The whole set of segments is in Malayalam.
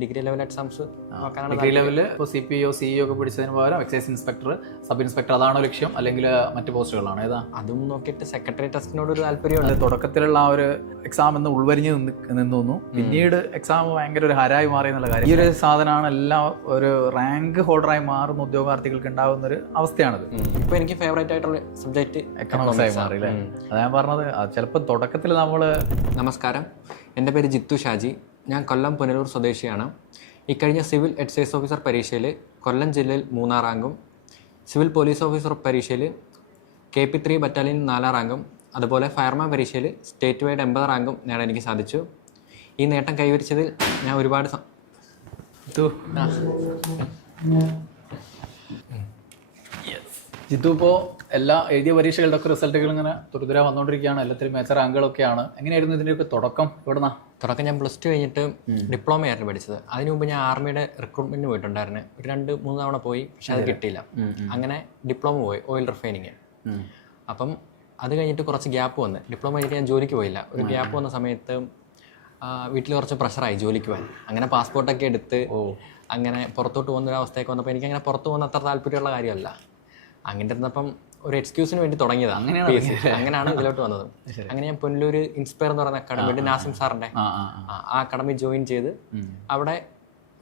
ഡിഗ്രി ലെവൽ എക്സാംസ് നോക്കാനാണ്. ഡിഗ്രി ലെവലിൽ ഇപ്പോൾ CPO CEO ഒക്കെ പിടിച്ചതിന് പകരം എക്സൈസ് ഇൻസ്പെക്ടർ, സബ് ഇൻസ്പെക്ടർ അതാണോ ലക്ഷ്യം, അല്ലെങ്കിൽ മറ്റ് പോസ്റ്റുകളാണ് ഏതാ? അതും നോക്കിയിട്ട് സെക്രട്ടറി ടെസ്റ്റിനോട് ഒരു താല്പര്യമുണ്ട്. തുടക്കത്തിലുള്ള ആ ഒരു എക്സാം എന്ന് ഉൾവരിഞ്ഞ് നിന്നു, പിന്നീട് എക്സാം ഭയങ്കര ഒരു ഹരായി മാറി എന്നുള്ള കാര്യം. ഈ ഒരു സാധനമാണ് എല്ലാം ഒരു റാങ്ക് ഹോൾഡറായി മാറുന്ന ഉദ്യോഗാർത്ഥികൾക്ക് ഉണ്ടാകുന്ന ഒരു അവസ്ഥയാണത്. ഇപ്പൊ എനിക്ക് ഫേവറേറ്റ് ആയിട്ടുള്ള സബ്ജക്ട് എക്കണോമിക്സ് ആയി മാറി അല്ലേ? അതാ ഞാൻ പറഞ്ഞത്, ചിലപ്പോൾ തുടക്കത്തിൽ നമ്മൾ. നമസ്കാരം, എൻ്റെ പേര് ജിത്തു ഷാജി. ഞാൻ കൊല്ലം പുനലൂർ സ്വദേശിയാണ്. ഇക്കഴിഞ്ഞ സിവിൽ എക്സൈസ് ഓഫീസർ പരീക്ഷയിൽ കൊല്ലം ജില്ലയിൽ 3ാം റാങ്കും, സിവിൽ പോലീസ് ഓഫീസർ പരീക്ഷയിൽ KP3 ബറ്റാലിയൻ 4ാം റാങ്കും, അതുപോലെ ഫയർമാൻ പരീക്ഷയിൽ സ്റ്റേറ്റ് വൈഡ് 80 റാങ്കും നേടാൻ എനിക്ക് സാധിച്ചു. ഈ നേട്ടം കൈവരിച്ചതിൽ ഞാൻ ഒരുപാട് ജിത്തു ഇപ്പോൾ എല്ലാ എഴുതിയ പരീക്ഷകളുടെ ഒക്കെ റിസൾട്ടുകൾ ഇങ്ങനെ തുരുതുര വന്നുകൊണ്ടിരിക്കുകയാണ്. എല്ലാത്തിലും മികച്ച റാങ്കുകളൊക്കെയാണ്. എങ്ങനെയായിരുന്നു ഇതിൻ്റെയൊക്കെ തുടക്കം? എവിടുന്നാ തുടക്കം? ഞാൻ +2 കഴിഞ്ഞിട്ട് ഡിപ്ലോമയായിരുന്നു പഠിച്ചത്. അതിനു മുമ്പ് ഞാൻ ആർമിയുടെ റിക്രൂട്ട്മെൻറ്റിന് പോയിട്ടുണ്ടായിരുന്നു. ഒരു 2-3 തവണ പോയി, പക്ഷെ അത് കിട്ടിയില്ല. അങ്ങനെ ഡിപ്ലോമ പോയി, ഓയിൽ റിഫൈനിങ്. അപ്പം അത് കഴിഞ്ഞിട്ട് കുറച്ച് ഗ്യാപ്പ് വന്ന്, ഡിപ്ലോമ കഴിഞ്ഞിട്ട് ഞാൻ ജോലിക്ക് പോയില്ല. ഒരു ഗ്യാപ്പ് വന്ന സമയത്ത് വീട്ടിൽ കുറച്ച് പ്രഷറായി ജോലിക്ക് പോകാൻ. അങ്ങനെ പാസ്പോർട്ടൊക്കെ എടുത്ത് അങ്ങനെ പുറത്തോട്ട് പോകുന്നൊരവസ്ഥയൊക്കെ വന്നപ്പോൾ എനിക്കങ്ങനെ പുറത്ത് പോകുന്ന അത്ര താല്പര്യമുള്ള കാര്യമല്ല. അങ്ങനെ ഇരുന്നപ്പം ഒരു എക്സ്ക്യൂസിന് വേണ്ടി തുടങ്ങിയതാണ്. അങ്ങനെയാണ് ഇതിലോട്ട് വന്നത്. അങ്ങനെ ഞാൻ പുനലൂർ ഇൻസ്പയർ എന്ന് പറയുന്ന അക്കാഡമി, നാസിം സാറിൻ്റെ ആ അക്കാഡമി ജോയിൻ ചെയ്ത് അവിടെ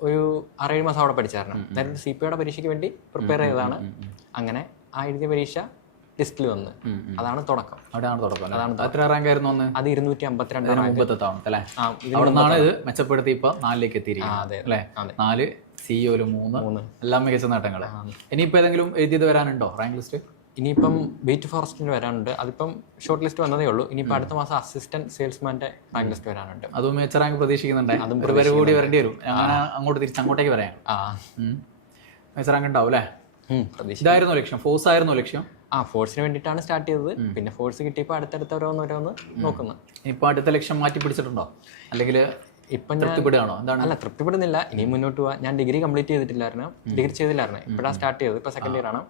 ഒരു 6-7 മാസം അവിടെ പഠിച്ചായിരുന്നു. നേരത്തെ CPOയുടെ പരീക്ഷയ്ക്ക് വേണ്ടി പ്രിപ്പയർ ചെയ്തതാണ്. അങ്ങനെ ആ എഴുതിയ പരീക്ഷ ലിസ്റ്റിൽ വന്ന്, അതാണ് തുടക്കം. എത്ര റാങ്ക് ആയിരുന്നു അന്ന്? അത് 252 അല്ലേ? അവിടെ നിന്നാണ് ഇത് മെച്ചപ്പെടുത്തി ഇപ്പൊ 4ലേക്ക് എത്തിയിരിക്കുന്നത് അല്ലേ? 4 CEO 3 എല്ലാം മികച്ച നേട്ടങ്ങൾ. ഇനിയിപ്പോ ഏതെങ്കിലും എഴുതിയത് വരാനുണ്ടോ റാങ്ക് ലിസ്റ്റ്? ഇനിയിപ്പം ബീറ്റ് ഫോറസ്റ്റിന് വരാനുണ്ട്. അതിപ്പം ഷോർട്ട് ലിസ്റ്റ് വന്നതേ ഉള്ളൂ. ഇനിയിപ്പോൾ അടുത്ത മാസം അസിസ്റ്റന്റ് സെയിൽസ്മാന്റെ റാങ്ക് ലിസ്റ്റ് വരാനുണ്ട്. അതും മികച്ച റാങ്ക് പ്രതീക്ഷിക്കുന്നുണ്ട്. അതും ഒരു വരെ കൂടി വരേണ്ടി വരും. അങ്ങോട്ട് തിരിച്ചങ്ങോട്ടേക്ക് വരാം. മികച്ച റാങ്ക് ഉണ്ടാവും അല്ലേ? ഇതായിരുന്നു ലക്ഷ്യം? ഫോഴ്സ് ആയിരുന്നു ലക്ഷ്യം? ഫോഴ്സിന് വേണ്ടിയിട്ടാണ് സ്റ്റാർട്ട് ചെയ്തത്. പിന്നെ ഫോഴ്സ് കിട്ടിയപ്പോൾ അടുത്തടുത്ത് ഓരോന്ന് നോക്കുന്നത്. ഇപ്പൊ അടുത്ത ലക്ഷ്യം മാറ്റി പിടിച്ചിട്ടുണ്ടോ, അല്ലെങ്കിൽ ഇപ്പം തൃപ്തിപ്പെടുകയാണോ? എന്താണ്? അല്ല, തൃപ്തിപ്പെടുന്നില്ല. ഇനി മുന്നോട്ട് പോവാൻ. ഞാൻ ഡിഗ്രി കംപ്ലീറ്റ് ചെയ്തിട്ടില്ലായിരുന്നു. ഇപ്പോഴാണ് സ്റ്റാർട്ട് ചെയ്തത്. ഇപ്പൊ 2nd ഇയർ ആണ്.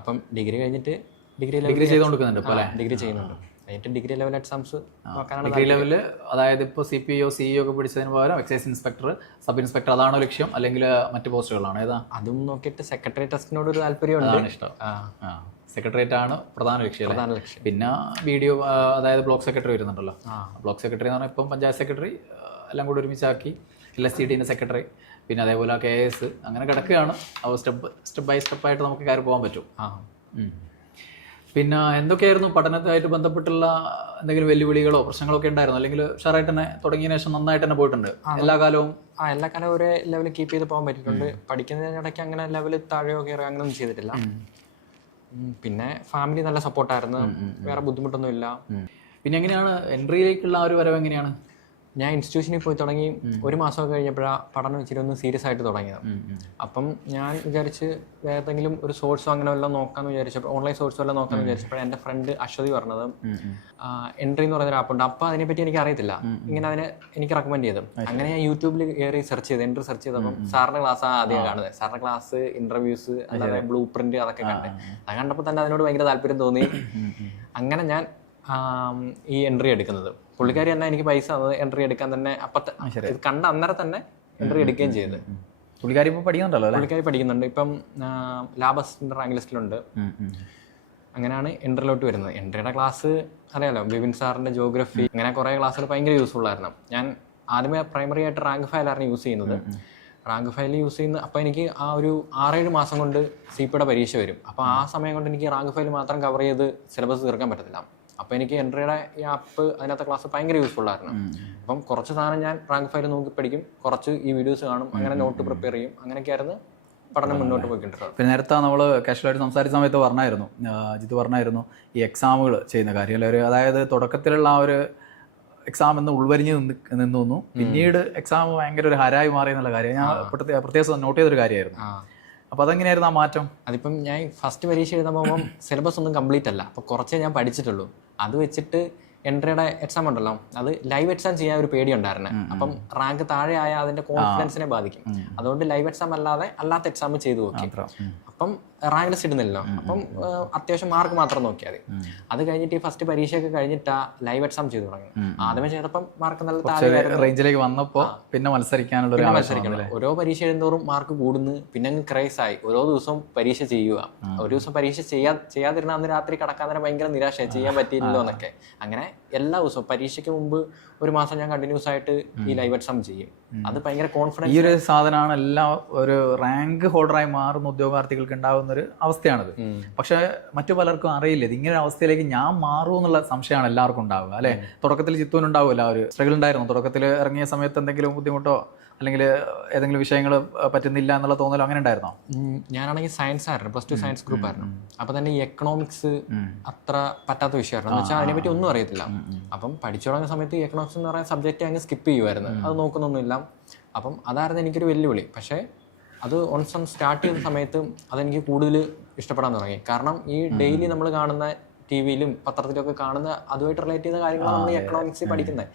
അപ്പം ഡിഗ്രി കഴിഞ്ഞിട്ട് ഡിഗ്രി ചെയ്തുകൊണ്ടിരിക്കുന്നുണ്ട് ഇപ്പോൾ അല്ലേ? ഡിഗ്രി ചെയ്യുന്നുണ്ട്. കഴിഞ്ഞിട്ട് ഡിഗ്രി ലെവൽ എക്സാംസ് നോക്കാനാണ്. ഡിഗ്രി ലെവല്, അതായത് ഇപ്പോൾ CPO CEO ഒക്കെ പിടിച്ചതിന് പകരം എക്സൈസ് ഇൻസ്പെക്ടർ, സബ് ഇൻസ്പെക്ടർ അതാണോ ലക്ഷ്യം, അല്ലെങ്കിൽ മറ്റ് പോസ്റ്റുകളാണ് ഏതാ? അതും നോക്കിയിട്ട് സെക്രട്ടറി ടെസ്റ്റിനോട് ഒരു താല്പര്യമുണ്ട്. ഇഷ്ടം സെക്രട്ടേറിയറ്റ് ആണ് പ്രധാന ലക്ഷ്യം. പിന്നെ വീഡിയോ, അതായത് ബ്ലോക്ക് സെക്രട്ടറി വരുന്നുണ്ടല്ലോ. ബ്ലോക്ക് സെക്രട്ടറി എന്ന് പറഞ്ഞാൽ ഇപ്പം പഞ്ചായത്ത് സെക്രട്ടറി എല്ലാം കൂടി ഒരുമിച്ചാക്കി, LSTDന്റെ സെക്രട്ടറി, പിന്നെ അതേപോലെ KS അങ്ങനെ കിടക്കുകയാണ്. സ്റ്റെപ്പ് ബൈ സ്റ്റെപ്പായിട്ട് നമുക്ക് കയറി പോകാൻ പറ്റും. പിന്നെ എന്തൊക്കെയായിരുന്നു പഠനത്തായിട്ട് ബന്ധപ്പെട്ടുള്ള എന്തെങ്കിലും വെല്ലുവിളികളോ പ്രശ്നങ്ങളോ ഒക്കെ ഉണ്ടായിരുന്നു, അല്ലെങ്കിൽ ഉഷാറായിട്ട് തന്നെ തുടങ്ങിയ ശേഷം നന്നായിട്ട് തന്നെ പോയിട്ടുണ്ട് എല്ലാ കാലവും? എല്ലാ കാലവും ഒരേ ലെവലിൽ കീപ്പ് ചെയ്ത് പോകാൻ പറ്റിയിട്ടുണ്ട്. പഠിക്കുന്നതിനിടയ്ക്ക് അങ്ങനെ ലെവലിൽ താഴെയോ കയറുക അങ്ങനെയൊന്നും ചെയ്തിട്ടില്ല. പിന്നെ ഫാമിലി നല്ല സപ്പോർട്ടായിരുന്നു, വേറെ ബുദ്ധിമുട്ടൊന്നുമില്ല. പിന്നെ എങ്ങനെയാണ് എൻട്രിയിലേക്കുള്ള ആ ഒരു വരവ് എങ്ങനെയാണ്? ഞാൻ ഇൻസ്റ്റിറ്റ്യൂഷനിൽ പോയി തുടങ്ങി 1 മാസമൊക്കെ കഴിഞ്ഞപ്പോഴാണ് പഠനം ഇച്ചിരി ഒന്ന് സീരിയസ് ആയിട്ട് തുടങ്ങിയത്. അപ്പം ഞാൻ വിചാരിച്ച് ഏതെങ്കിലും ഒരു സോഴ്സോ അങ്ങനെ വല്ലതും നോക്കാമെന്ന് വിചാരിച്ചപ്പോൾ, ഓൺലൈൻ സോഴ്സോ വല്ലതും നോക്കാമെന്ന് വിചാരിച്ചപ്പോൾ എൻ്റെ ഫ്രണ്ട് അശ്വതി പറഞ്ഞത് എൻട്രി എന്ന് പറയുന്നൊരു ആപ്പുണ്ട്. അപ്പോൾ അതിനെപ്പറ്റി എനിക്ക് അറിയത്തില്ല. ഇങ്ങനെ അതിനെ എനിക്ക് റെക്കമെൻഡ് ചെയ്തു. അങ്ങനെ ഞാൻ യൂട്യൂബിൽ കയറി സെർച്ച് ചെയ്ത് എൻട്രി സെർച്ച് ചെയ്തപ്പം സാറിൻ്റെ ക്ലാസ്സാണ് ആദ്യം കാണുന്നത്. സാറിൻ്റെ ക്ലാസ്, ഇന്റർവ്യൂസ്, അല്ലാതെ ബ്ലൂ പ്രിന്റ് അതൊക്കെ കണ്ട്. അത് കണ്ടപ്പോൾ തന്നെ അതിനോട് ഭയങ്കര താല്പര്യം തോന്നി. അങ്ങനെ ഞാൻ ഈ എൻട്രി എടുക്കുന്നത്. പുള്ളിക്കാരി തന്നെ എനിക്ക് പൈസ തന്നത് എൻട്രി എടുക്കാൻ തന്നെ. അപ്പത്തെ ഇത് കണ്ട അന്നേരം തന്നെ എൻട്രി എടുക്കുകയും ചെയ്തത്. പുള്ളിക്കാരി ഇപ്പോൾ പഠിക്കുന്നുണ്ടല്ലോ? പുള്ളിക്കാരി പഠിക്കുന്നുണ്ട്. ഇപ്പം ലാബ് അസിസ്റ്റന്റ് റാങ്ക് ലിസ്റ്റിലുണ്ട്. അങ്ങനെയാണ് എൻട്രിയിലോട്ട് വരുന്നത്. എൻട്രിയുടെ ക്ലാസ് അറിയാലോ, ബിപിൻ സാറിന്റെ ജോഗ്രഫി, അങ്ങനെ കുറേ ക്ലാസ്സുകൾ ഭയങ്കര യൂസ്ഫുൾ ആയിരുന്നു. ഞാൻ ആദ്യമേ പ്രൈമറി ആയിട്ട് റാങ്ക് ഫയലായിരുന്നു യൂസ് ചെയ്യുന്നത്. റാങ്ക് ഫയൽ യൂസ് ചെയ്യുന്ന അപ്പോൾ എനിക്ക് ആ ഒരു 6-7 മാസം കൊണ്ട് CPOയുടെ പരീക്ഷ വരും. അപ്പോൾ ആ സമയം കൊണ്ട് എനിക്ക് റാങ്ക് ഫയൽ മാത്രം കവർ ചെയ്ത് സിലബസ് തീർക്കാൻ പറ്റത്തില്ല. അപ്പോൾ എനിക്ക് എൻട്രിയുടെ ഈ ആപ്പ്, അതിനകത്തെ ക്ലാസ് ഭയങ്കര യൂസ്ഫുൾ ആയിരുന്നു. അപ്പം കുറച്ച് സാധനം ഞാൻ റാങ്ക് ഫയൽ നോക്കി പഠിക്കും, കുറച്ച് ഈ വീഡിയോസ് കാണും, അങ്ങനെ നോട്ട് പ്രിപ്പയർ ചെയ്യും. അങ്ങനെയൊക്കെയായിരുന്നു പഠനം മുന്നോട്ട് പോയിക്കൊണ്ടിരുന്നത്. പിന്നെ നേരത്തെ നമ്മൾ കാഷ്വലായിട്ട് സംസാരിച്ച സമയത്ത് പറഞ്ഞായിരുന്നു, ജിത്ത് പറഞ്ഞായിരുന്നു ഈ എക്സാമുകൾ ചെയ്യുന്ന കാര്യം അല്ലെ? അതായത് തുടക്കത്തിലുള്ള ആ ഒരു എക്സാം എന്ന് ഉൾവരിഞ്ഞ് നിന്നു, പിന്നീട് എക്സാം ഭയങ്കര ഒരു ഹരായി മാറി എന്നുള്ള കാര്യം ഞാൻ പ്രത്യേകം നോട്ട് ചെയ്തൊരു കാര്യമായിരുന്നു. അപ്പോൾ അതെങ്ങനെയായിരുന്നു ആ മാറ്റം? അതിപ്പം ഞാൻ ഫസ്റ്റ് പരീക്ഷ എഴുതാൻ പോകുമ്പം സിലബസ് ഒന്നും കംപ്ലീറ്റ് അല്ല. അപ്പോൾ കുറച്ചേ ഞാൻ പഠിച്ചിട്ടുള്ളൂ. അത് വെച്ചിട്ട് എൻട്രിയുടെ എക്സാം ഉണ്ടല്ലോ, അത് ലൈവ് എക്സാം ചെയ്യാൻ ഒരു പേടി ഉണ്ടായിരുന്നു. അപ്പം റാങ്ക് താഴെ ആയാൽ അതിന്റെ കോൺഫിഡൻസിനെ ബാധിക്കും. അതുകൊണ്ട് ലൈവ് എക്സാം അല്ലാതെ അല്ലാത്ത എക്സാം ചെയ്തു നോക്കി. അപ്പം റാങ്ക് ലിസ്റ്റ് ഇടുന്നില്ലല്ലോ. അപ്പം അത്യാവശ്യം മാർക്ക് മാത്രം നോക്കിയാൽ മതി. അത് കഴിഞ്ഞിട്ട് ഈ ഫസ്റ്റ് പരീക്ഷയൊക്കെ കഴിഞ്ഞിട്ടാ ലൈവ് എക്സാം ചെയ്തു തുടങ്ങി. ആദ്യമേ ചെയ്തപ്പം മാർക്ക് നല്ല താഴെ റേഞ്ചിലേക്ക് വന്നപ്പോൾ പിന്നെ മത്സരിക്കാനുള്ള ഒരു മത്സരിക്കണം. ഓരോ പരീക്ഷ എഴുതോറും മാർക്ക് കൂടുന്നു. പിന്നെ അങ്ങ് ക്രേസ് ആയി ഓരോ ദിവസവും പരീക്ഷ ചെയ്യുക. ഒരു ദിവസം പരീക്ഷ ചെയ്യാതിരുന്ന അന്ന് രാത്രി കിടക്കാൻ തന്നെ ഭയങ്കര നിരാശയായി, ചെയ്യാൻ പറ്റിയില്ലല്ലോ എന്നൊക്കെ. അങ്ങനെ എല്ലാ ദിവസവും പരീക്ഷയ്ക്ക് മുമ്പ് ഒരു മാസം ഞാൻ കണ്ടിന്യൂസ് ആയിട്ട് ഈ ലൈവ് എക്സാം ചെയ്യും. അത് ഭയങ്കര കോൺഫിഡൻസ്. ഈ ഒരു സാധനമാണ് എല്ലാം ഒരു റാങ്ക് ഹോൾഡറായി മാറുന്ന ഉദ്യോഗാർത്ഥികൾക്ക് ഉണ്ടാകുന്ന ഒരു അവസ്ഥയാണിത്. പക്ഷെ മറ്റു പലർക്കും അറിയില്ല ഇത് ഇങ്ങനെ അവസ്ഥയിലേക്ക് ഞാൻ മാറും എന്നുള്ള സംശയമാണ് എല്ലാവർക്കും ഉണ്ടാവുക അല്ലെ. തുടക്കത്തിൽ ജിത്തുവിനുണ്ടാവുമല്ലോ ഒരു സ്ട്രഗിൾ ഉണ്ടായിരുന്നു. തുടക്കത്തിൽ ഇറങ്ങിയ സമയത്ത് എന്തെങ്കിലും ബുദ്ധിമുട്ടോ അല്ലെങ്കിൽ ഏതെങ്കിലും വിഷയങ്ങൾ പറ്റുന്നില്ല എന്നുള്ള തോന്നലോ അങ്ങനെ ഉണ്ടായിരുന്നോ? ഞാനാണെങ്കിൽ സയൻസ് ആയിരുന്നു, +2 സയൻസ് ഗ്രൂപ്പ് ആയിരുന്നു. അപ്പൊ തന്നെ ഈ എക്കണോമിക്സ് അത്ര പറ്റാത്ത വിഷയമായിരുന്നു. എന്ന് വെച്ചാൽ അതിനെപ്പറ്റി ഒന്നും അറിയത്തില്ല. അപ്പം പഠിച്ചു തുടങ്ങിയ സമയത്ത് ഈ എക്കണോമിക്സ് എന്ന് പറയുന്ന സബ്ജക്റ്റ് അങ്ങ് സ്കിപ്പ് ചെയ്യുമായിരുന്നു, അത് നോക്കുന്നൊന്നുമില്ല. അപ്പം അതായിരുന്നു എനിക്കൊരു വെല്ലുവിളി. പക്ഷേ അത് ഓൺസൺ സ്റ്റാർട്ട് ചെയ്യുന്ന സമയത്ത് അതെനിക്ക് കൂടുതൽ ഇഷ്ടപ്പെടാൻ തുടങ്ങി. കാരണം ഈ ഡെയിലി നമ്മൾ കാണുന്ന TV-യിലും പത്രത്തിലൊക്കെ കാണുന്ന അതുമായിട്ട് റിലേറ്റ് ചെയ്ത കാര്യങ്ങളാണ് നമ്മൾ ഈ എക്കണോമിക്സിൽ പഠിക്കുന്നത്.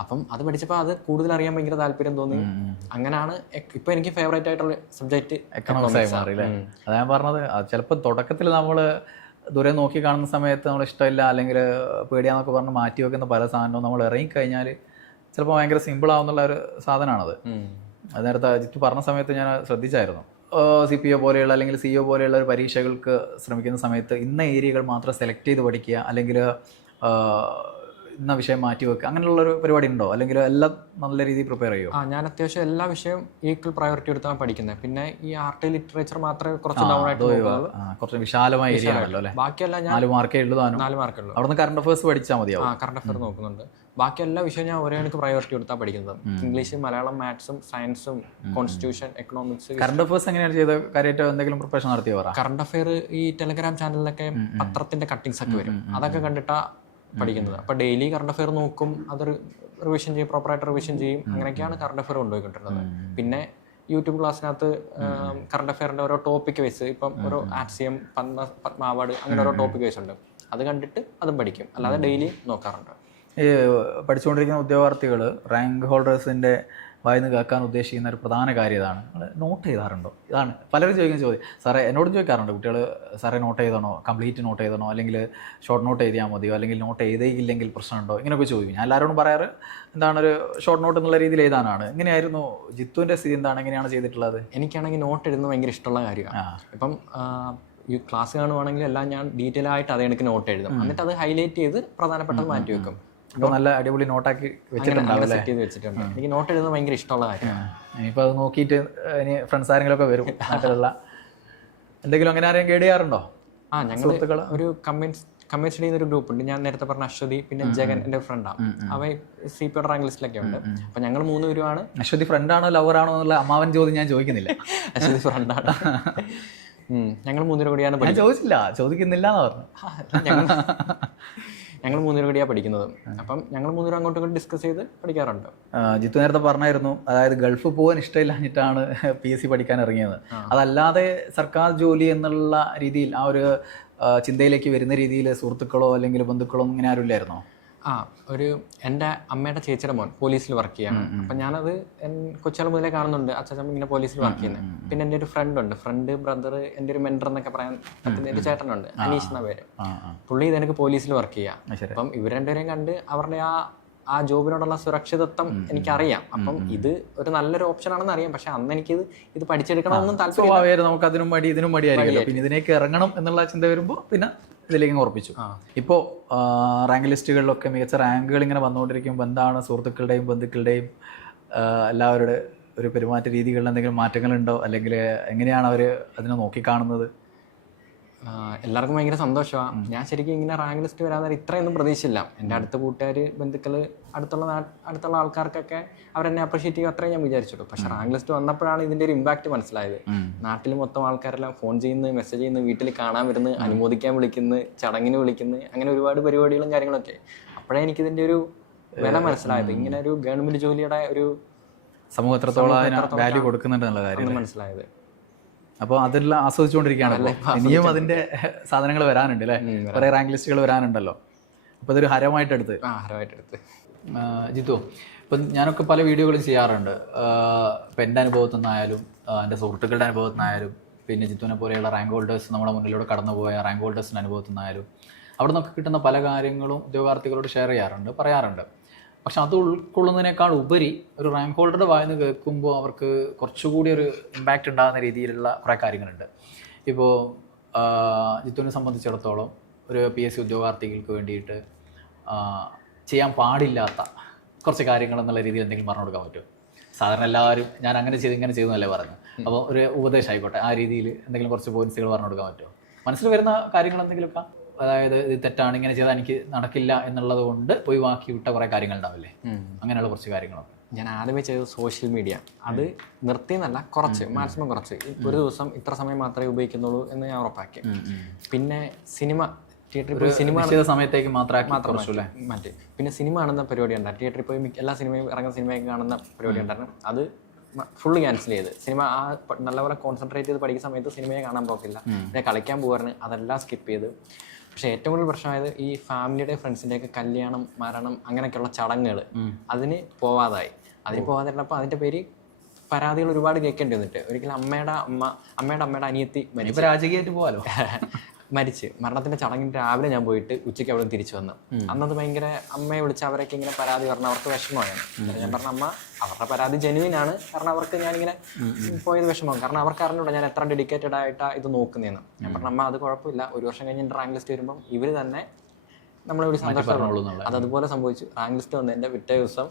അപ്പം അത് പഠിച്ചപ്പോൾ അത് കൂടുതൽ അറിയാൻ ഭയങ്കര താല്പര്യം തോന്നി. അങ്ങനെയാണ് ഇപ്പൊ എനിക്ക് ഫേവറേറ്റ് ആയിട്ടുള്ള സബ്ജക്ട് എക്കണോമിക്സ് ആയി മാറി അല്ലേ. അതാ ഞാൻ പറഞ്ഞത്, ചിലപ്പോൾ തുടക്കത്തിൽ നമ്മൾ ദൂരെ നോക്കി കാണുന്ന സമയത്ത് നമ്മൾ ഇഷ്ടമില്ല അല്ലെങ്കിൽ പേടിയാന്നൊക്കെ പറഞ്ഞ് മാറ്റി വെക്കുന്ന പല സാധനവും നമ്മൾ ഇറങ്ങിക്കഴിഞ്ഞാൽ ചിലപ്പോൾ ഭയങ്കര സിമ്പിൾ ആവുന്നുള്ള ഒരു സാധനമാണത്. അത് നേരത്തെ ജിത്തു പറഞ്ഞ സമയത്ത് ഞാൻ ശ്രദ്ധിച്ചായിരുന്നു. CPO പോലെയുള്ള അല്ലെങ്കിൽ CEO പോലെയുള്ള ഒരു പരീക്ഷകൾക്ക് ശ്രമിക്കുന്ന സമയത്ത് ഇന്ന ഏരിയകൾ മാത്രം സെലക്ട് ചെയ്ത് പഠിക്കുക, അല്ലെങ്കിൽ ഇന്ന വിഷയം മാറ്റി വെക്കുക, അങ്ങനെയുള്ളൊരു പരിപാടി ഉണ്ടോ? അല്ലെങ്കിൽ എല്ലാം നല്ല രീതിയിൽ പ്രിപ്പയർ ചെയ്യുമോ? ഞാൻ അത്യാവശ്യം എല്ലാ വിഷയവും ഈക്വൽ പ്രയോറിറ്റി എടുത്താണ് പഠിക്കുന്നത്. പിന്നെ ഈ ആർട്ട് ലിറ്ററേച്ചർ മാത്രമേ കുറച്ച് ഡൗൺ ആയിട്ട് കുറച്ച് വിശാലമായ ഏരിയ ആണല്ലോ അല്ലേ. ബാക്കിയെല്ലാം ഞാൻ 4 മാർക്കേ ഉള്ളൂ. 4 മാർക്കുള്ളൂ. അവിടുന്ന് കറണ്ട് അഫയേഴ്സ് പഠിച്ചാൽ മതിയാവും. കറണ്ട് അഫയർ നോക്കുന്നുണ്ട്. ബാക്കി എല്ലാ വിഷയവും ഞാൻ ഒരേ കണക്ക് പ്രയോറിറ്റി എടുത്താൽ പഠിക്കുന്നത്. ഇംഗ്ലീഷ്, മലയാളം, മാത്സും സയൻസും കോൺസ്റ്റിറ്റ്യൂഷൻ, എക്കണോമിക്സ്. കറണ്ട് അഫയേഴ്സ് എങ്ങനെയാണ് ചെയ്ത് കാര്യമായിട്ട് എന്തെങ്കിലും പ്രിപ്പറേഷൻ നടത്തിയോ? കറണ്ട് അഫയർ ഈ ടെലഗ്രാം ചാനലിലൊക്കെ പത്രത്തിന്റെ കട്ടിങ്സ് ഒക്കെ വരും, അതൊക്കെ കണ്ടിട്ടാ പഠിക്കുന്നത്. അപ്പൊ ഡെയിലി കറണ്ട് അഫയർ നോക്കും, അത് റിവിഷൻ ചെയ്യും, പ്രോപ്പറായിട്ട് റിവിഷൻ ചെയ്യും. അങ്ങനെയൊക്കെയാണ് കറണ്ട് അഫയർ കൊണ്ടുപോയിക്കൊണ്ടിരുന്നത്. പിന്നെ യൂട്യൂബ് ക്ലാസ്സിനകത്ത് കറണ്ട് അഫയറിന്റെ ഓരോ ടോപ്പിക് വെച്ച്, ഇപ്പം ഒരു ആക്സിയം, പത്മ അവാർഡ്, അങ്ങനെ ഓരോ ടോപ്പിക് വെച്ചുണ്ട്, അത് കണ്ടിട്ട് അതും പഠിക്കും. അല്ലാതെ ഡെയിലി നോക്കാറുണ്ട്. ഈ പഠിച്ചുകൊണ്ടിരിക്കുന്ന ഉദ്യോഗാർത്ഥികൾ റാങ്ക് ഹോൾഡേഴ്സിൻ്റെ വായിന്ന് കേൾക്കാൻ ഉദ്ദേശിക്കുന്ന ഒരു പ്രധാന കാര്യം ഇതാണ്. നോട്ട് ചെയ്താറുണ്ടോ? ഇതാണ് പലരും ചോദിക്കുന്ന ചോദ്യം. സാറേ, എന്നോടും ചോദിക്കാറുണ്ട് കുട്ടികൾ, സാറേ നോട്ട് ചെയ്തണോ, കംപ്ലീറ്റ് നോട്ട് ചെയ്തണോ, അല്ലെങ്കിൽ ഷോർട്ട് നോട്ട് എഴുതിയാൽ മതിയോ, അല്ലെങ്കിൽ നോട്ട് എഴുതിയില്ലെങ്കിൽ പ്രശ്നമുണ്ടോ, ഇങ്ങനെയൊക്കെ ചോദിക്കും. ഞാൻ എല്ലാവരോടും പറയാറ് എന്താണ്, ഒരു ഷോർട്ട് നോട്ട് എന്നുള്ള രീതിയിൽ എഴുതാനാണ്. എങ്ങനെയായിരുന്നു ജിത്തുവിൻ്റെ സ്ഥിതി? എന്താണ്, എങ്ങനെയാണ് ചെയ്തിട്ടുള്ളത്? എനിക്കാണെങ്കിൽ നോട്ട് എഴുതുന്നത് ഭയങ്കര ഇഷ്ടമുള്ള കാര്യമാണ്. ഇപ്പം ഈ ക്ലാസ് കാണുവാണെങ്കിൽ എല്ലാം ഞാൻ ഡീറ്റെയിൽ ആയിട്ട് അതേ എനിക്ക് നോട്ട് എഴുതും. എന്നിട്ട് അത് ഹൈലൈറ്റ് ചെയ്ത് പ്രധാനപ്പെട്ടത് മാറ്റി വെക്കും. അപ്പോൾ നല്ല അടിപൊളി നോട്ടാക്കി വെച്ചിട്ടുണ്ടാവും. സെറ്റ് ചെയ്ത് വെച്ചിട്ടുണ്ട്. എനിക്ക് നോട്ട് എഴുതുന്നത് ഭയങ്കര ഇഷ്ടമുള്ള കാര്യമാണ്. ഇനിയിപ്പോൾ അത് നോക്കിയിട്ട് ഇനി ഫ്രണ്ട്സ് ആരെങ്കിലുമൊക്കെ വരും നാട്ടിലുള്ള, എന്തെങ്കിലും അങ്ങനെ ആരെയും ഗൈഡ് ചെയ്യാറുണ്ടോ? ഞങ്ങൾ ഒരു കമ്മ്യൂൺ സ്റ്റഡി എന്നൊരു ഗ്രൂപ്പ് ഉണ്ട്. ഞാൻ നേരത്തെ പറഞ്ഞ അശ്വതി, പിന്നെ ജഗൻ എൻ്റെ ഫ്രണ്ടാണ്. അവ CPO റാങ്ക് ലിസ്റ്റിലൊക്കെ ഉണ്ട്. അപ്പം ഞങ്ങൾ 3 പേരുമാണ്. അശ്വതി ഫ്രണ്ടാണോ ലവറാണോ എന്നുള്ള അമ്മാവൻ ചോദ്യം ഞാൻ ചോദിക്കുന്നില്ല. അശ്വതി ഫ്രണ്ടാണ്. ഞങ്ങൾ 3 പേരും കൂടിയാണ്. ഞാൻ ചോദിച്ചില്ല, ചോദിക്കുന്നില്ല എന്ന് പറഞ്ഞു. ഞങ്ങൾ 3 പേരും കൂടിയാണ് പഠിക്കുന്നത്. അപ്പം ഞങ്ങൾ 3 പേരും അങ്ങോട്ടും ഇങ്ങോട്ടും ഡിസ്കസ് ചെയ്ത് പഠിക്കാറുണ്ട്. ജിത്തു നേരത്തെ പറഞ്ഞായിരുന്നു, അതായത് ഗൾഫ് പോകാൻ ഇഷ്ടമില്ലാഞ്ഞിട്ടാണ് PSC പഠിക്കാൻ ഇറങ്ങിയത്. അതല്ലാതെ സർക്കാർ ജോലി എന്നുള്ള രീതിയിൽ ആ ഒരു ചിന്തയിലേക്ക് വരുന്ന രീതിയിൽ സുഹൃത്തുക്കളോ അല്ലെങ്കിൽ ബന്ധുക്കളോ ഇങ്ങനെ ആരും ഇല്ലായിരുന്നോ? ഒരു എൻ്റെ അമ്മയുടെ ചേച്ചിയുടെ മോൻ പോലീസിൽ വർക്ക് ചെയ്യാണ്. അപ്പം ഞാനത് കൊച്ചുകാലം മുതലേ കാണുന്നുണ്ട് അച്ഛൻ ഇങ്ങനെ പോലീസിൽ വർക്ക് ചെയ്യുന്നത്. പിന്നെ എൻ്റെ ഒരു ഫ്രണ്ട് ബ്രദർ, എൻ്റെ ഒരു മെൻറ്റർ എന്നൊക്കെ പറയാൻ പറ്റുന്ന ഒരു ചേട്ടനുണ്ട്, അനീഷ് എന്ന പേര്. പുള്ളി ഇതെനിക്ക് പോലീസിൽ വർക്ക് ചെയ്യാം. അപ്പം ഇവർ രണ്ടുപേരെയും കണ്ട് അവരുടെ ആ ജോബിനോടുള്ള സുരക്ഷിതത്വം എനിക്കറിയാം. അപ്പം ഇത് ഒരു നല്ലൊരു ഓപ്ഷൻ ആണെന്ന് അറിയാം. പക്ഷെ അന്ന് എനിക്കിത് പഠിച്ചെടുക്കണമെന്നും താല്പര്യം. നമുക്ക് അതിനും മടി ഇതിനും മടിയായിരിക്കും. പിന്നെ ഇതിലേക്ക് ഇറങ്ങണം എന്നുള്ള ചിന്ത വരുമ്പോൾ പിന്നെ ഇതിലേക്ക് ഉറപ്പിച്ചു. ഇപ്പോൾ റാങ്ക് ലിസ്റ്റുകളിലൊക്കെ മികച്ച റാങ്കുകൾ ഇങ്ങനെ വന്നുകൊണ്ടിരിക്കുമ്പോൾ എന്താണ് സുഹൃത്തുക്കളുടെയും ബന്ധുക്കളുടെയും എല്ലാവരുടെ ഒരു പെരുമാറ്റ രീതികളിൽ എന്തെങ്കിലും മാറ്റങ്ങളുണ്ടോ, അല്ലെങ്കിൽ എങ്ങനെയാണ് അവർ അതിനെ നോക്കിക്കാണുന്നത്? എല്ലാവർക്കും ഭയങ്കര സന്തോഷമാണ്. ഞാൻ ശരിക്കും ഇങ്ങനെ റാങ്ക് ലിസ്റ്റ് വരാതെ ഇത്രയൊന്നും പ്രതീക്ഷിച്ചില്ല. എൻ്റെ അടുത്ത കൂട്ടുകാർ, ബന്ധുക്കൾ, അടുത്തുള്ള ആൾക്കാർക്കൊക്കെ അവരെന്നെ അപ്രീഷിയേറ്റ് ചെയ്യും, അത്രയും ഞാൻ വിചാരിച്ചുള്ളൂ. പക്ഷെ റാങ്ക് ലിസ്റ്റ് വന്നപ്പോഴാണ് ഇതിൻ്റെ ഒരു ഇമ്പാക്റ്റ് മനസ്സിലായത്. നാട്ടിൽ മൊത്തം ആൾക്കാരെല്ലാം ഫോൺ ചെയ്യുന്നു, മെസ്സേജ് ചെയ്യുന്നു, വീട്ടിൽ കാണാൻ വരുന്നു, അനുമോദിക്കാൻ വിളിക്കുന്നു, ചടങ്ങിന് വിളിക്കുന്നു, അങ്ങനെ ഒരുപാട് പരിപാടികളും കാര്യങ്ങളൊക്കെ. അപ്പോഴേ എനിക്കിതിൻ്റെ ഒരു വില മനസ്സിലായത്. ഇങ്ങനെ ഒരു ഗവൺമെൻറ് ജോലിയുടെ ഒരു സമൂഹം എത്രത്തോളം വാല്യൂ കൊടുക്കുന്നുണ്ടെന്നുള്ള കാര്യം മനസ്സിലായത്. അപ്പോൾ അതെല്ലാം ആസ്വദിച്ചുകൊണ്ടിരിക്കുകയാണല്ലോ. ഇനിയും അതിൻ്റെ സാധനങ്ങൾ വരാനുണ്ട് അല്ലേ, കുറേ റാങ്ക് ലിസ്റ്റുകൾ വരാനുണ്ടല്ലോ. അപ്പോൾ ഇതൊരു ഹരമായിട്ടെടുത്ത്. ജിത്തു, ഇപ്പം ഞാനൊക്കെ പല വീഡിയോകളും ചെയ്യാറുണ്ട്. ഇപ്പം എൻ്റെ അനുഭവത്തിൽ നിന്നായാലും എൻ്റെ സുഹൃത്തുക്കളുടെ അനുഭവത്തിൽ നിന്നായാലും പിന്നെ ജിത്തുവിനെ പോലെയുള്ള റാങ്ക് ഹോൾഡേഴ്സ് നമ്മുടെ മുന്നിലൂടെ കടന്നുപോയ റാങ്ക് ഹോൾഡേഴ്സിൻ്റെ അനുഭവത്തിൽ നിന്നായാലും അവിടെ നിന്നൊക്കെ കിട്ടുന്ന പല കാര്യങ്ങളും ഉദ്യോഗാർത്ഥികളോട് ഷെയർ ചെയ്യാറുണ്ട്, പറയാറുണ്ട്. പക്ഷെ അത് ഉൾക്കൊള്ളുന്നതിനേക്കാൾ ഉപരി ഒരു റാങ്ക് ഹോൾഡറുടെ വായന കേൾക്കുമ്പോൾ അവർക്ക് കുറച്ചുകൂടി ഒരു ഇമ്പാക്റ്റ് ഉണ്ടാകുന്ന രീതിയിലുള്ള കുറേ കാര്യങ്ങളുണ്ട്. ഇപ്പോൾ ജിത്തുവിനെ സംബന്ധിച്ചിടത്തോളം ഒരു PSC ഉദ്യോഗാർത്ഥികൾക്ക് വേണ്ടിയിട്ട് ചെയ്യാൻ പാടില്ലാത്ത കുറച്ച് കാര്യങ്ങൾ എന്നുള്ള രീതിയിൽ എന്തെങ്കിലും പറഞ്ഞു കൊടുക്കാൻ പറ്റുമോ? സാധാരണ എല്ലാവരും ഞാൻ അങ്ങനെ ചെയ്തു ഇങ്ങനെ ചെയ്തു എന്നല്ലേ പറഞ്ഞു. അപ്പോൾ ഒരു ഉപദേശം ആയിക്കോട്ടെ, ആ രീതിയിൽ എന്തെങ്കിലും കുറച്ച് പോയിന്റ്സുകൾ പറഞ്ഞു കൊടുക്കാൻ പറ്റുമോ? മനസ്സിൽ വരുന്ന കാര്യങ്ങൾ എന്തെങ്കിലുമൊക്കെ, അതായത് ഇത് തെറ്റാണ്, ഇങ്ങനെ ചെയ്താൽ എനിക്ക് നടക്കില്ല എന്നുള്ളത് കൊണ്ട് ഒഴിവാക്കി വിട്ട കുറേ കാര്യങ്ങൾ ഉണ്ടാവില്ലേ, അങ്ങനെയുള്ള കുറച്ച് കാര്യങ്ങളൊക്കെ. ഞാൻ ആദ്യമേ ചെയ്തത് സോഷ്യൽ മീഡിയ, അത് നിർത്തിയെന്നല്ല, കുറച്ച് മാക്സിമം കുറച്ച്, ഒരു ദിവസം ഇത്ര സമയം മാത്രമേ ഉപയോഗിക്കുന്നുള്ളൂ എന്ന് ഞാൻ ഉറപ്പാക്കി. പിന്നെ സിനിമ, തിയേറ്ററിൽ പോയി സിനിമ സമയത്തേക്ക് മാത്രം മാറ്റി. പിന്നെ സിനിമ കാണുന്ന പരിപാടി ഉണ്ടായിരുന്നു, തിയേറ്ററിൽ പോയി എല്ലാ സിനിമയും ഇറങ്ങുന്ന സിനിമയൊക്കെ കാണുന്ന പരിപാടി ഉണ്ടായിരുന്നു, അത് ഫുള്ള് ക്യാൻസൽ ചെയ്ത്. സിനിമ ആ നല്ലപോലെ കോൺസെൻട്രേറ്റ് ചെയ്ത് പഠിക്കുന്ന സമയത്ത് സിനിമയെ കാണാൻ പോകില്ല, പിന്നെ കളിക്കാൻ പോകാറുണ്ട്, അതെല്ലാം സ്കിപ്പ് ചെയ്ത്. പക്ഷെ ഏറ്റവും കൂടുതൽ പ്രശ്നമായത് ഈ ഫാമിലിയുടെ ഫ്രണ്ട്സിൻ്റെയൊക്കെ കല്യാണം, മരണം, അങ്ങനെയൊക്കെയുള്ള ചടങ്ങുകൾ, അതിന് പോവാതായി. അതിന് പോകാതിരുന്നപ്പോൾ അതിൻ്റെ പേര് പരാതികൾ ഒരുപാട് കേൾക്കേണ്ടി വന്നിട്ട് ഒരിക്കലും അമ്മയുടെ അമ്മയുടെ അനിയത്തി രാജകീയമായിട്ട് പോകാലോ മരിച്ച്, മരണത്തിന്റെ ചടങ്ങിന് രാവിലെ ഞാൻ പോയിട്ട് ഉച്ചയ്ക്ക് അവിടെ തിരിച്ചു വന്നു. അന്നത് ഭയങ്കര അമ്മയെ വിളിച്ച് അവരൊക്കെ ഇങ്ങനെ പരാതി പറഞ്ഞു, അവർക്ക് വിഷമമാണ്. ഞാൻ പറഞ്ഞ അമ്മ അവരുടെ പരാതി ജെന്യുവിൻ ആണ്, കാരണം അവർക്ക് ഞാനിങ്ങനെ പോയത് വിഷമമാണ്, കാരണം അവർക്ക് അറിഞ്ഞൂടാ ഞാൻ എത്ര ഡെഡിക്കേറ്റഡ് ആയിട്ടാണ് ഇത് നോക്കുന്നതെന്ന്. ഞാൻ പറഞ്ഞ അമ്മ അത് കുഴപ്പമില്ല, ഒരു വർഷം കഴിഞ്ഞ് റാങ്ക് ലിസ്റ്റ് വരുമ്പം ഇവർ തന്നെ നമ്മളെ ഒരു സന്തോഷമുള്ളൂ. അതുപോലെ സംഭവിച്ചു. റാങ്ക് ലിസ്റ്റ് വന്ന് എൻ്റെ പിറ്റേ ദിവസം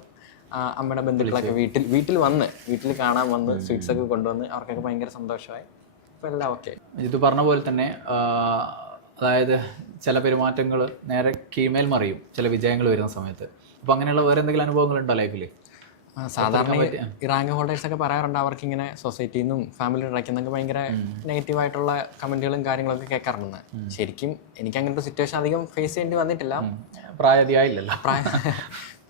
അമ്മയുടെ ബന്ധുക്കളൊക്കെ വീട്ടിൽ കാണാൻ വന്ന് സ്വീറ്റ്സ് ഒക്കെ കൊണ്ടുവന്ന് അവർക്കൊക്കെ ഭയങ്കര സന്തോഷമായി. ഇപ്പം എല്ലാം ഓക്കെ. ഇത് പറഞ്ഞ പോലെ തന്നെ അതായത് ചില പെരുമാറ്റങ്ങൾ നേരെ കീഴ്മേൽ മറിയും ചില വിജയങ്ങൾ വരുന്ന സമയത്ത്. അപ്പോൾ അങ്ങനെയുള്ള വേറെ എന്തെങ്കിലും അനുഭവങ്ങൾ ഉണ്ടോ ലൈഫിൽ? സാധാരണ ഈ റാങ്ക് ഹോൾഡേഴ്സ് ഒക്കെ പറയാറുണ്ട് അവർക്ക് ഇങ്ങനെ സൊസൈറ്റിയിൽ നിന്നും ഫാമിലി ഇടയ്ക്കുന്നൊക്കെ ഭയങ്കര നെഗറ്റീവായിട്ടുള്ള കമന്റുകളും കാര്യങ്ങളൊക്കെ കേൾക്കാറുണ്ട്. ശരിക്കും എനിക്ക് അങ്ങനത്തെ സിറ്റുവേഷൻ അധികം ഫേസ് ചെയ്യേണ്ടി വന്നിട്ടില്ല, പ്രായതിയായില്ലല്ലോ.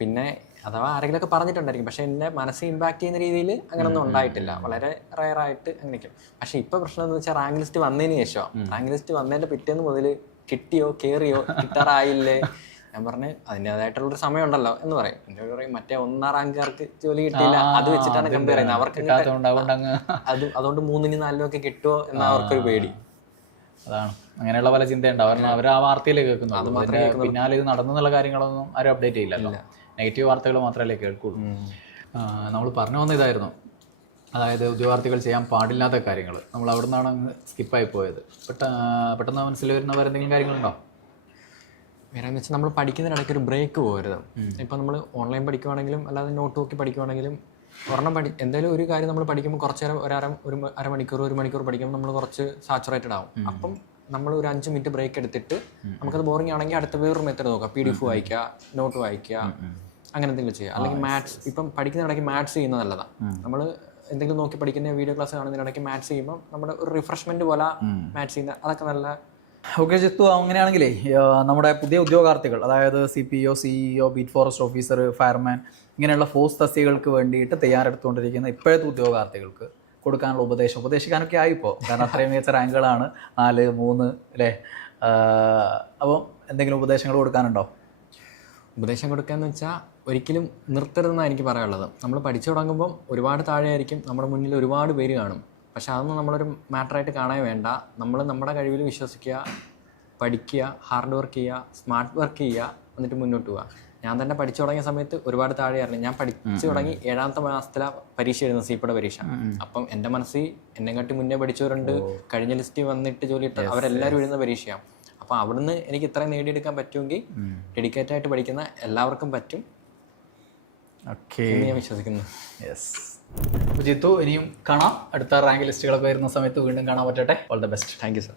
പിന്നെ അഥവാ ആരെങ്കിലുമൊക്കെ പറഞ്ഞിട്ടുണ്ടായിരിക്കും, പക്ഷെ എൻ്റെ മനസ്സിൽ ഇമ്പാക്ട് ചെയ്യുന്ന രീതിയിൽ അങ്ങനെയൊന്നും ഉണ്ടായിട്ടില്ല, വളരെ റയറായിട്ട് അങ്ങനെയൊക്കെ. പക്ഷെ ഇപ്പൊ പ്രശ്നം എന്ന് വെച്ചാൽ റാങ്ക് ലിസ്റ്റ് വന്നതിന് ശേഷം, റാങ്ക് ലിസ്റ്റ് വന്നതിന്റെ പിറ്റേന്ന് മുതൽ കിട്ടിയോ കയറിയോ കിട്ടാറായില്ലേ, ഞാൻ പറഞ്ഞ് അതിൻ്റെതായിട്ടുള്ളൊരു സമയം ഉണ്ടല്ലോ എന്ന് പറയും. എന്നോട് പറയും മറ്റേ 1ാം റാങ്കുകാർക്ക് ജോലി കിട്ടിയില്ല, അത് വെച്ചിട്ടാണ് കമ്പയർ ചെയ്യുന്നത്, അവർക്ക് അതുകൊണ്ട് 3-നും 4-നും ഒക്കെ കിട്ടുമോ എന്ന അവർക്കൊരു പേടി. അതാണ്, അങ്ങനെയുള്ള പല ചിന്തയുണ്ടാവും. കാരണം അവർ ആ വാർത്തയിലേ കേൾക്കുന്നു, അത് മാത്രമേ പിന്നാലെ ഇത് നടന്നുള്ള കാര്യങ്ങളൊന്നും ആരും അപ്ഡേറ്റ് ചെയ്യില്ലല്ലോ, നെഗറ്റീവ് വാർത്തകൾ മാത്രമല്ലേ കേൾക്കുള്ളൂ. നമ്മൾ പറഞ്ഞു വന്ന ഇതായിരുന്നു, അതായത് ഉദ്യോഗാർത്ഥികൾ ചെയ്യാൻ പാടില്ലാത്ത കാര്യങ്ങൾ. നമ്മൾ അവിടെ നിന്നാണ് അങ്ങ് സ്കിപ്പായി പോയത്. പെട്ടെന്ന് മനസ്സിൽ വരുന്ന വേറെ എന്തെങ്കിലും കാര്യങ്ങളുണ്ടോ? വേറെ വെച്ചാൽ നമ്മൾ പഠിക്കുന്നതിനിടയ്ക്ക് ഒരു ബ്രേക്ക് പോകരുത്. ഇപ്പം നമ്മൾ ഓൺലൈൻ പഠിക്കുവാണെങ്കിലും അല്ലാതെ നോട്ട് നോക്കി പഠിക്കുവാണെങ്കിലും ഒരെണ്ണം എന്തായാലും ഒരു കാര്യം നമ്മൾ പഠിക്കുമ്പോൾ കുറച്ച് നേരം ഒരു മണിക്കൂർ പഠിക്കുമ്പോൾ നമ്മൾ കുറച്ച് സാച്ചുറേറ്റഡ് ആവും. അപ്പം നമ്മൾ ഒരു 5 മിനിറ്റ് ബ്രേക്ക് എടുത്തിട്ട് നമുക്കത് ബോറിംഗ് ആണെങ്കിൽ അടുത്ത വേറൊരു മെത്തേഡ് നോക്കാം, PDF വായിക്കുക, നോട്ട് വായിക്കുക, അങ്ങനെ എന്തെങ്കിലും ചെയ്യുക. അല്ലെങ്കിൽ മാത്സ്, ഇപ്പം പഠിക്കുന്നതിനിടയ്ക്ക് മാത്സ് ചെയ്യുന്നത് നല്ലതാണ്. നമ്മൾ എന്തെങ്കിലും നോക്കി പഠിക്കുന്ന വീഡിയോ ക്ലാസ് കാണുന്നതിനിടയ്ക്ക് മാത്സ് ചെയ്യുമ്പോൾ നമ്മുടെ ഒരു റിഫ്രഷ്മെന്റ് പോലെ മാത്സ് ചെയ്യുന്ന അതൊക്കെ നല്ല. ഓക്കെ ജിത്തു, അങ്ങനെയാണെങ്കിലേ നമ്മുടെ പുതിയ ഉദ്യോഗാർത്ഥികൾ, അതായത് CPO, CEO, beat forest officer, fireman, ഇങ്ങനെയുള്ള ഫോഴ്സ് തസ്തികൾക്ക് വേണ്ടിയിട്ട് തയ്യാറെടുത്തുകൊണ്ടിരിക്കുന്ന ഇപ്പോഴത്തെ ഉദ്യോഗാർത്ഥികൾക്ക് കൊടുക്കാനുള്ള ഉപദേശിക്കാനൊക്കെ ആയിപ്പോൾ, കാരണം അത്രയും മികച്ച റാങ്കുകളാണ് 4, 3 അല്ലേ. അപ്പോൾ എന്തെങ്കിലും ഉപദേശങ്ങൾ കൊടുക്കാനുണ്ടോ? ഉപദേശം കൊടുക്കാന്ന് വെച്ചാൽ ഒരിക്കലും നിർത്തരുതെന്നാണ് എനിക്ക് പറയാനുള്ളത്. നമ്മൾ പഠിച്ചു തുടങ്ങുമ്പം ഒരുപാട് താഴെയായിരിക്കും, നമ്മുടെ മുന്നിൽ ഒരുപാട് പേര് കാണും. പക്ഷെ അതൊന്നും നമ്മളൊരു മാറ്ററായിട്ട് കാണാൻ വേണ്ട. നമ്മൾ നമ്മുടെ കഴിവിൽ വിശ്വസിക്കുക, പഠിക്കുക, ഹാർഡ് വർക്ക് ചെയ്യുക, സ്മാർട്ട് വർക്ക് ചെയ്യുക, എന്നിട്ട് മുന്നോട്ട് പോവുക. ഞാൻ തന്നെ പഠിച്ചു തുടങ്ങിയ സമയത്ത് ഒരുപാട് താഴെയായിരുന്നു. ഞാൻ പഠിച്ചു തുടങ്ങി 7ാമത്തെ മാസത്തിലാണ് പരീക്ഷ എഴുതുന്നത്, CPയുടെ പരീക്ഷ. അപ്പം എൻ്റെ മനസ്സിൽ എന്നെക്കാട്ടി മുന്നേ പഠിച്ചവരുണ്ട്, കഴിഞ്ഞ ലിസ്റ്റ് വന്നിട്ട് ജോലിയിട്ട് അവരെല്ലാവരും എഴുതുന്ന പരീക്ഷയാണ്. അപ്പോൾ അവിടുന്ന് എനിക്ക് ഇത്രയും നേടിയെടുക്കാൻ പറ്റുമെങ്കിൽ ഡെഡിക്കേറ്റ് ആയിട്ട് പഠിക്കുന്ന എല്ലാവർക്കും പറ്റും എന്ന് ഞാൻ വിശ്വസിക്കുന്നു. ജിത്തു, ഇനിയും കാണാം, അടുത്ത റാങ്ക് ലിസ്റ്റുകളൊക്കെ വരുന്ന സമയത്ത് വീണ്ടും കാണാൻ പറ്റട്ടെ. All the best. Thank you sir.